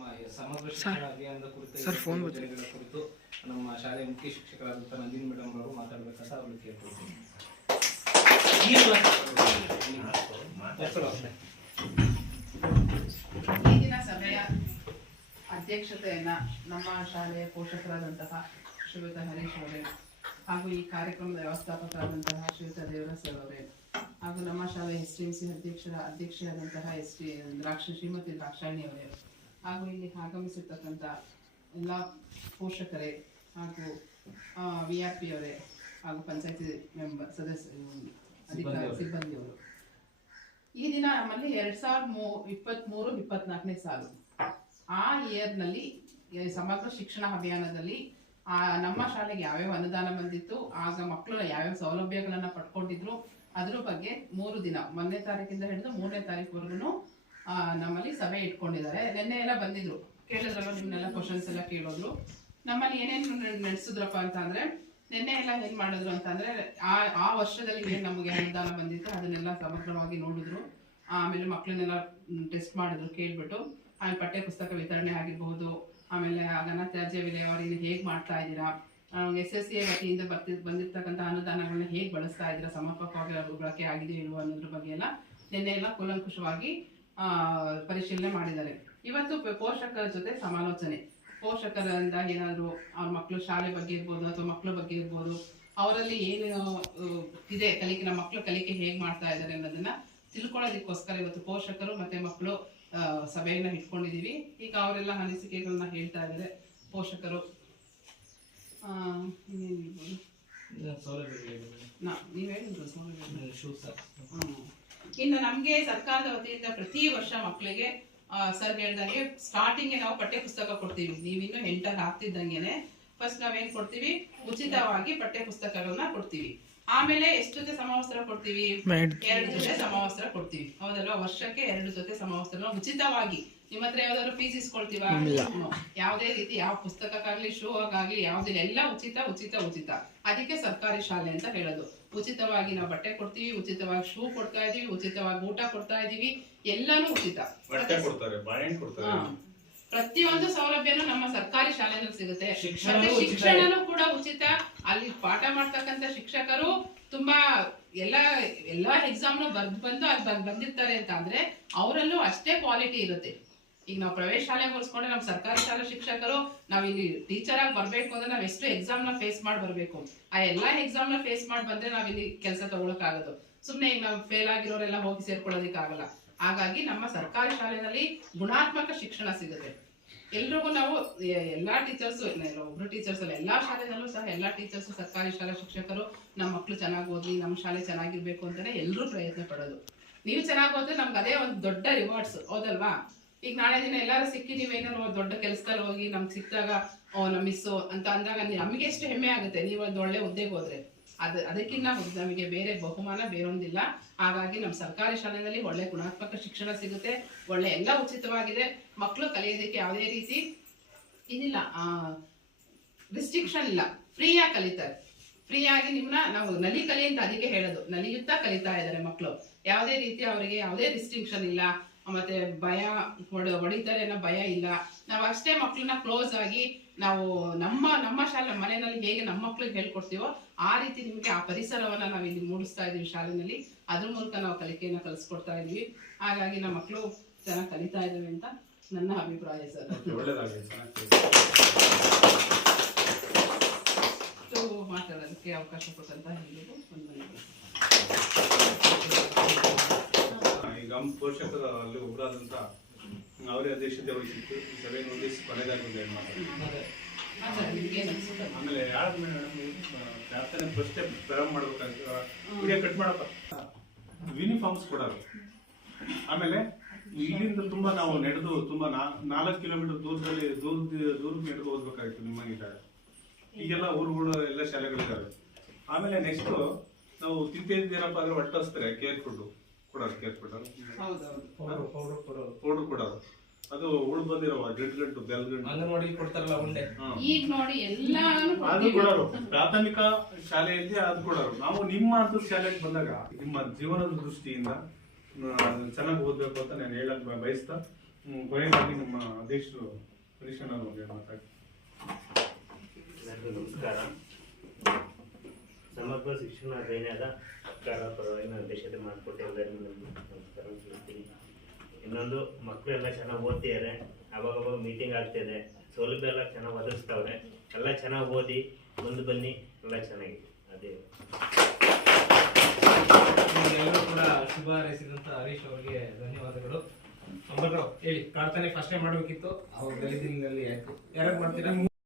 ನಮ್ಮ ಸಮಗ್ರ ಶಿಕ್ಷಣ ಅಭಿಯಾನದ ಕುರಿತು ಯೋಜನೆಗಳ ಕುರಿತು ನಮ್ಮ ಶಾಲೆಯ ಮುಖ್ಯ ಶಿಕ್ಷಕರಾದಂಥ ನಂದಿನಿ ಮೇಡಮ್ ಅವರು ಮಾತಾಡಬೇಕಂತ ಅವ್ರಿಗೆ ಕೇಳ್ಕೊಳ್ತೀನಿ. ಈಗಿನ ಸಭೆಯ ಅಧ್ಯಕ್ಷತೆಯನ್ನ ನಮ್ಮ ಶಾಲೆಯ ಪೋಷಕರಾದಂತಹ ಶ್ರೀಯುತ ಹರೀಶ್ ಅವರೇ ಹಾಗೂ ಈ ಕಾರ್ಯಕ್ರಮದ ವ್ಯವಸ್ಥಾಪಕರಾದಂತಹ ಶ್ರೀಯುತ ದೇವರಾಜ್ ಅವರೇ ಹಾಗೂ ನಮ್ಮ ಶಾಲೆಯ STMC ಅಧ್ಯಕ್ಷೆಯಾದಂತಹ ಶ್ರೀಮತಿ ದ್ರಾಕ್ಷಾಯಣಿ ಅವರೇ ಹಾಗೂ ಇಲ್ಲಿ ಆಗಮಿಸಿರ್ತಕ್ಕಂಥ ಎಲ್ಲ ಪೋಷಕರೇ ಹಾಗೂ VIP ಅವರೇ ಹಾಗೂ ಪಂಚಾಯತಿ ಮೆಂಬರ್ ಸಿಬ್ಬಂದಿಯವರು, ಈ ದಿನ ನಮ್ಮಲ್ಲಿ 2023-24ನೇ ಸಾಲು ಆ ಇಯರ್ನಲ್ಲಿ ಸಮಗ್ರ ಶಿಕ್ಷಣ ಅಭಿಯಾನದಲ್ಲಿ ನಮ್ಮ ಶಾಲೆಗೆ ಯಾವ್ಯಾವ ಅನುದಾನ ಬಂದಿತ್ತು, ಆಗ ಮಕ್ಕಳು ಯಾವ್ಯಾವ ಸೌಲಭ್ಯಗಳನ್ನ ಪಡ್ಕೊಂಡಿದ್ರು, ಅದ್ರ ಬಗ್ಗೆ 3 ದಿನ ಮೊನ್ನೆ ತಾರೀಕಿಂದ ಹಿಡಿದು 3ನೇ ತಾರೀಕುವರೆಗೂ ನಮ್ಮಲ್ಲಿ ಸಭೆ ಇಟ್ಕೊಂಡಿದ್ದಾರೆ. ನಿನ್ನೆ ಎಲ್ಲ ಬಂದಿದ್ರು, ಕೇಳಿದ್ರಲ್ಲ ನಿಮ್ನೆಲ್ಲ ಕ್ವಶನ್ಸ್ ಎಲ್ಲ ಕೇಳೋದ್ರು. ನಮ್ಮಲ್ಲಿ ಏನೇನು ನಡೆಸಿದ್ರಪ್ಪ ಅಂತ ಅಂದ್ರೆ, ನಿನ್ನೆ ಎಲ್ಲ ಏನ್ ಮಾಡಿದ್ರು ಅಂತಂದ್ರೆ ಆ ವರ್ಷದಲ್ಲಿ ಏನ್ ನಮಗೆ ಅನುದಾನ ಬಂದಿತ್ತು ಅದನ್ನೆಲ್ಲ ಸಮಗ್ರವಾಗಿ ನೋಡಿದ್ರು. ಆಮೇಲೆ ಮಕ್ಕಳನ್ನೆಲ್ಲ ಟೆಸ್ಟ್ ಮಾಡಿದ್ರು, ಕೇಳ್ಬಿಟ್ಟು ಆಮೇಲೆ ಪಠ್ಯ ಪುಸ್ತಕ ವಿತರಣೆ ಆಗಿರಬಹುದು, ಆಮೇಲೆ ಘನತ್ಯಾಜ್ಯ ವಿಲೇವಾರಿನ ಹೇಗ್ ಮಾಡ್ತಾ ಇದ್ದೀರಾ, SSC ವತಿಯಿಂದ ಬಂದಿರ್ತಕ್ಕಂಥ ಅನುದಾನಗಳನ್ನ ಹೇಗ್ ಬಳಸ್ತಾ ಇದ್ದೀರಾ, ಸಮರ್ಪಕವಾಗಿ ಬಳಕೆ ಆಗಿದೆಯೋ ಇಲ್ವೋ ಅನ್ನೋದ್ರ ಬಗ್ಗೆ ಎಲ್ಲ ನಿನ್ನೆ ಎಲ್ಲ ಕೂಲಂಕುಷವಾಗಿ ಪರಿಶೀಲನೆ ಮಾಡಿದ್ದಾರೆ. ಇವತ್ತು ಪೋಷಕರ ಜೊತೆ ಸಮಾಲೋಚನೆ, ಪೋಷಕರಿಂದ ಏನಾದ್ರು ಅವ್ರ ಮಕ್ಕಳು ಶಾಲೆ ಬಗ್ಗೆ ಇರ್ಬೋದು ಅಥವಾ ಮಕ್ಕಳ ಬಗ್ಗೆ ಇರ್ಬೋದು, ಅವರಲ್ಲಿ ಏನು ಇದೆ ಕಲಿಕೆ, ನಮ್ಮ ಮಕ್ಕಳು ಕಲಿಕೆ ಹೇಗ್ ಮಾಡ್ತಾ ಇದ್ದಾರೆ ಅನ್ನೋದನ್ನ ತಿಳ್ಕೊಳ್ಳೋದಕ್ಕೋಸ್ಕರ ಇವತ್ತು ಪೋಷಕರು ಮತ್ತೆ ಮಕ್ಕಳು ಸಭೆಯನ್ನ ಇಟ್ಕೊಂಡಿದೀವಿ. ಈಗ ಅವರೆಲ್ಲ ಅನಿಸಿಕೆಗಳನ್ನ ಹೇಳ್ತಾ ಇದ್ದಾರೆ ಪೋಷಕರು. ನೀವ್ ಹೇಳಿದ್ರು ಇನ್ನು ನಮ್ಗೆ ಸರ್ಕಾರದ ವತಿಯಿಂದ ಪ್ರತಿ ವರ್ಷ ಮಕ್ಕಳಿಗೆ ಸರ್ ಹೇಳ್ದಂಗೆ ಸ್ಟಾರ್ಟಿಂಗ್ ನಾವು ಪಠ್ಯ ಪುಸ್ತಕ ಕೊಡ್ತೀವಿ. ನೀವಿನ್ನು 8ಕ್ಕೆ ಆಗ್ತಿದ್ದಂಗೆನೆ ಫಸ್ಟ್ ನಾವೇನ್ ಕೊಡ್ತೀವಿ, ಉಚಿತವಾಗಿ ಪಠ್ಯ ಪುಸ್ತಕಗಳನ್ನ ಕೊಡ್ತೀವಿ. ಆಮೇಲೆ ಎಷ್ಟು ಜೊತೆ ಸಮವಸ್ತ್ರ ಕೊಡ್ತೀವಿ, 2 ಜೊತೆ ಸಮವಸ್ತ್ರ ಕೊಡ್ತೀವಿ. ಹೌದಲ್ವಾ? ವರ್ಷಕ್ಕೆ 2 ಜೊತೆ ಸಮವಸ್ತ್ರ ಉಚಿತವಾಗಿ. ನಿಮ್ಮ ಹತ್ರ ಯಾವ್ದಾದ್ರು ಫೀಸ್ ಇಸ್ಕೊಳ್ತೀವ? ಯಾವುದೇ ರೀತಿ ಯಾವ ಪುಸ್ತಕಕ್ಕಾಗ್ಲಿ ಶೂ ಆಗ್ಲಿ ಯಾವ್ದಿಲ್ಲ, ಎಲ್ಲ ಉಚಿತ ಉಚಿತ ಉಚಿತ. ಅದಕ್ಕೆ ಸರ್ಕಾರಿ ಶಾಲೆ ಅಂತ ಹೇಳೋದು. ಉಚಿತವಾಗಿ ನಾವು ಬಟ್ಟೆ ಕೊಡ್ತೀವಿ, ಉಚಿತವಾಗಿ ಶೂ ಕೊಡ್ತಾ ಇದೀವಿ, ಉಚಿತವಾಗಿ ಊಟ ಕೊಡ್ತಾ ಇದೀವಿ, ಎಲ್ಲಾನು ಉಚಿತ. ಪ್ರತಿಯೊಂದು ಸೌಲಭ್ಯನೂ ನಮ್ಮ ಸರ್ಕಾರಿ ಶಾಲೆಯಲ್ಲಿ ಸಿಗುತ್ತೆ. ಶಿಕ್ಷಣನೂ ಕೂಡ ಉಚಿತ. ಅಲ್ಲಿ ಪಾಠ ಮಾಡ್ತಕ್ಕಂಥ ಶಿಕ್ಷಕರು ತುಂಬಾ ಎಲ್ಲಾ ಎಕ್ಸಾಮ್ನು ಬಂದು ಅಲ್ಲಿ ಬಂದಿರ್ತಾರೆ ಅಂತ ಅಂದ್ರೆ ಅವರಲ್ಲೂ ಅಷ್ಟೇ ಕ್ವಾಲಿಟಿ ಇರುತ್ತೆ. ಈಗ ನಾವು ಪ್ರೈವೇಟ್ ಶಾಲೆಗೆ ಹೋಲಿಸ್ಕೊಂಡ್ರೆ ನಮ್ಮ ಸರ್ಕಾರಿ ಶಾಲೆ ಶಿಕ್ಷಕರು ನಾವ್ ಇಲ್ಲಿ ಟೀಚರ್ ಆಗಿ ಬರ್ಬೇಕು ಅಂದ್ರೆ ನಾವ್ ಎಷ್ಟು ಎಕ್ಸಾಮ್ ನ ಫೇಸ್ ಮಾಡಿ ಬರ್ಬೇಕು. ಆ ಎಲ್ಲಾ ಎಕ್ಸಾಮ್ ನ ಫೇಸ್ ಮಾಡಿ ಬಂದ್ರೆ ನಾವ್ ಇಲ್ಲಿ ಕೆಲಸ ತಗೊಳಕ್ ಆಗೋದು. ಸುಮ್ನೆ ಈಗ ನಾವು ಫೇಲ್ ಆಗಿರೋರೆಲ್ಲ ಹೋಗಿ ಸೇರ್ಕೊಳ್ಳೋದಿಕ್ ಆಗಲ್ಲ. ಹಾಗಾಗಿ ನಮ್ಮ ಸರ್ಕಾರಿ ಶಾಲೆಯಲ್ಲಿ ಗುಣಾತ್ಮಕ ಶಿಕ್ಷಣ ಸಿಗುತ್ತೆ. ಎಲ್ರಿಗೂ ನಾವು ಎಲ್ಲಾ ಟೀಚರ್ಸ್, ಒಬ್ರು ಟೀಚರ್ಸ್ ಅಲ್ಲ, ಎಲ್ಲಾ ಶಾಲೆನಲ್ಲೂ ಸಹ ಎಲ್ಲಾ ಟೀಚರ್ಸ್, ಸರ್ಕಾರಿ ಶಾಲಾ ಶಿಕ್ಷಕರು ನಮ್ಮ ಮಕ್ಳು ಚೆನ್ನಾಗಿ ಓದ್ಲಿ, ನಮ್ಮ ಶಾಲೆ ಚೆನ್ನಾಗಿರ್ಬೇಕು ಅಂತಾನೆ ಎಲ್ರೂ ಪ್ರಯತ್ನ ಪಡೋದು. ನೀವು ಚೆನ್ನಾಗಿ ಹೋದ್ರೆ ನಮ್ಗೆ ಅದೇ ಒಂದು ದೊಡ್ಡ ರಿವಾರ್ಡ್ಸ್, ಹೌದಲ್ವಾ? ಈಗ ನಾಳೆ ದಿನ ಎಲ್ಲಾರು ಸಿಕ್ಕಿ ನೀವೇನಾದ್ರು ದೊಡ್ಡ ಕೆಲಸದಲ್ಲಿ ಹೋಗಿ ನಮ್ಗೆ ಸಿಕ್ಕಿದಾಗ ನಮ್ ಮಿಸ್ಸು ಅಂತ ಅಂದಾಗ ನಮಗೆ ಎಷ್ಟು ಹೆಮ್ಮೆ ಆಗುತ್ತೆ. ನೀವು ಒಂದು ಒಳ್ಳೆ ಹುದ್ದೆಗೆ ಹೋದ್ರೆ ಅದಕ್ಕಿಂತ ನಮಗೆ ಬೇರೆ ಬಹುಮಾನ ಬೇರೊಂದಿಲ್ಲ. ಹಾಗಾಗಿ ನಮ್ಮ ಸರ್ಕಾರಿ ಶಾಲೆಯಲ್ಲಿ ಒಳ್ಳೆ ಗುಣಾತ್ಮಕ ಶಿಕ್ಷಣ ಸಿಗುತ್ತೆ, ಒಳ್ಳೆ ಎಲ್ಲ ಉಚಿತವಾಗಿದೆ. ಮಕ್ಕಳು ಕಲಿಯೋದಕ್ಕೆ ಯಾವುದೇ ರೀತಿ ಇದಿಲ್ಲ, ರಿಸ್ಟ್ರಿಕ್ಷನ್ ಇಲ್ಲ, ಫ್ರೀಯಾಗಿ ಕಲಿತಾರೆ. ಫ್ರೀಯಾಗಿ ನಿಮ್ಮನ್ನ ನಾವು ನಲಿ ಕಲಿ ಅಂತ ಅದಕ್ಕೆ ಹೇಳೋದು, ನಲಿಯುತ್ತಾ ಕಲಿತಾ ಇದ್ದಾರೆ ಮಕ್ಕಳು. ಯಾವುದೇ ರೀತಿ ಅವರಿಗೆ ಯಾವುದೇ ರಿಸ್ಟ್ರಿಕ್ಷನ್ ಇಲ್ಲ, ಮತ್ತೆ ಭಯ ಹೊಡಿತಾರೆ ಅನ್ನೋ ಭಯ ಇಲ್ಲ. ನಾವು ಅಷ್ಟೇ ಮಕ್ಕಳನ್ನ ಕ್ಲೋಸ್ ಆಗಿ ನಾವು ನಮ್ಮ ಶಾಲೆ ಮನೆಯಲ್ಲಿ ಹೇಗೆ ನಮ್ಮ ಮಕ್ಳಿಗೆ ಹೇಳ್ಕೊಡ್ತೀವೋ ಆ ರೀತಿ ನಿಮಗೆ ಆ ಪರಿಸರವನ್ನ ನಾವು ಇಲ್ಲಿ ಮೂಡಿಸ್ತಾ ಇದೀವಿ ಶಾಲೆಯಲ್ಲಿ. ಅದ್ರ ಮೂಲಕ ನಾವು ಕಲಿಕೆಯನ್ನ ಕಲಿಸ್ಕೊಡ್ತಾ ಇದೀವಿ. ಹಾಗಾಗಿ ನಮ್ಮ ಮಕ್ಕಳು ಚೆನ್ನಾಗಿ ಕಲಿತಾ ಇದ್ದಾವೆ ಅಂತ ನನ್ನ ಅಭಿಪ್ರಾಯ ಸರ್. ಮಾತಾಡೋದಕ್ಕೆ ಅವಕಾಶ ಕೊಟ್ಟಂತ ಹೇಳಿದ್ರು ಈಗ ಪೋಷಕರ ಅಲ್ಲಿ ಒಬ್ಬರಾದಂತ ಅವರೇ ಅಧ್ಯಕ್ಷತೆ ವಹಿಸಿತ್ತು. ಸಭೆಯನ್ನು ಉದ್ದೇಶಿಸಿ ಕೊನೆಗಾಗಿ ಆಮೇಲೆ ಪ್ರಾರ್ಥನೆ ಫಸ್ಟೇ ಪ್ರಾರಂಭ ಮಾಡ್ಬೇಕಾಗ್ತದೆ. ವಿಡಿಯೋ ಕಟ್ ಮಾಡಪ್ಪ. ಯೂನಿಫಾರ್ಮ್ಸ್ ಕೊಡೋರು. ಆಮೇಲೆ ಇಲ್ಲಿಂದ ತುಂಬಾ ನಾವು ನಡೆದು ತುಂಬಾ 4 ಕಿಲೋಮೀಟರ್ ದೂರಕ್ಕೆ ನಡೆದು ಓದ್ಬೇಕಾಗಿತ್ತು ನಿಮ್ಮಂಗಿದ್ದಾಗ. ಈಗೆಲ್ಲ ಊರುಗಳು ಎಲ್ಲ ಶಾಲೆಗಳಿದ್ದಾವೆ. ಆಮೇಲೆ ನೆಕ್ಸ್ಟ್ ನಾವು ತಿಂತಿದ್ದೀರಪ್ಪ ಅಂದ್ರೆ ಹೊಟ್ಟಸ್ತಾರೆ ಕೇರ್ ಫುಡ್ ಕೊಡೋರು, ಪೌಡರ್ ಕೊಡೋರು. ಅದು ಉಳ್ ಬಂದಿರವ ಗಂಟು ಬೆಲ್ಗಂಟು ಕೊಡ್ತಾರಲ್ಲ ಉಂಡೆ, ಈಗ ನೋಡಿ ಅದು ಕೊಡೋರು. ಪ್ರಾಥಮಿಕ ಶಾಲೆಯಲ್ಲಿ ಅದು ಕೊಡೋರು. ನಾವು ನಿಮ್ಮ ಅಂತ ಶಾಲೆಗೆ ಬಂದಾಗ ನಿಮ್ಮ ಜೀವನದ ದೃಷ್ಟಿಯಿಂದ ಚೆನ್ನಾಗಿ ಓದ್ಬೇಕು ಅಂತ ನಾನು ಹೇಳಕ್ ಬಯಸ್ತಾ ಕೊನೆಯದಾಗಿ ನಮ್ಮ ಅಧ್ಯಕ್ಷರು ಹರೀಶಣ್ಣ ಅವ್ರಿಗೆ ಮಾತಾಡಿ. ಎಲ್ಲರಿಗೂ ನಮಸ್ಕಾರ. ಸಮಗ್ರ ಶಿಕ್ಷಣ ಅಭಿಯಾನದ ಸರ್ಕಾರ ಪರವಾಗಿ ನಾನು ಅಧ್ಯಕ್ಷತೆ ಮಾಡಿಕೊಟ್ಟು ಎಲ್ಲರಿಗೂ ನಮಸ್ಕಾರ ತಿಳಿಸ್ತೀನಿ. ಇನ್ನೊಂದು ಮಕ್ಕಳು ಎಲ್ಲ ಚೆನ್ನಾಗಿ ಓದ್ತಿದ್ದಾರೆ, ಅವಾಗವಾಗ ಮೀಟಿಂಗ್ ಆಗ್ತಿದೆ, ಸೌಲಭ್ಯ ಎಲ್ಲ ಚೆನ್ನಾಗಿ ಒದಗಿಸ್ತಾವ್ರೆ. ಎಲ್ಲ ಚೆನ್ನಾಗಿ ಓದಿ ಮುಂದೆ ಬನ್ನಿ, ಎಲ್ಲ ಚೆನ್ನಾಗಿದೆ. ಅದೇ ಎಲ್ಲರೂ ಕೂಡ ಶುಭ ಹಾರೈಸಿದಂತ ಹರೀಶ್ ಅವರಿಗೆ ಧನ್ಯವಾದಗಳು. ಹೇಳಿ ಪ್ರಾರ್ಥನೆ ಫಸ್ಟ್ ಟೈಮ್ ಮಾಡ್ಬೇಕಿತ್ತು, ಅವ್ರು ಗಲಿದಿನಲ್ಲಿ ಆಯ್ತು. ಯಾರು ಮಾಡ್ತೀರಾ?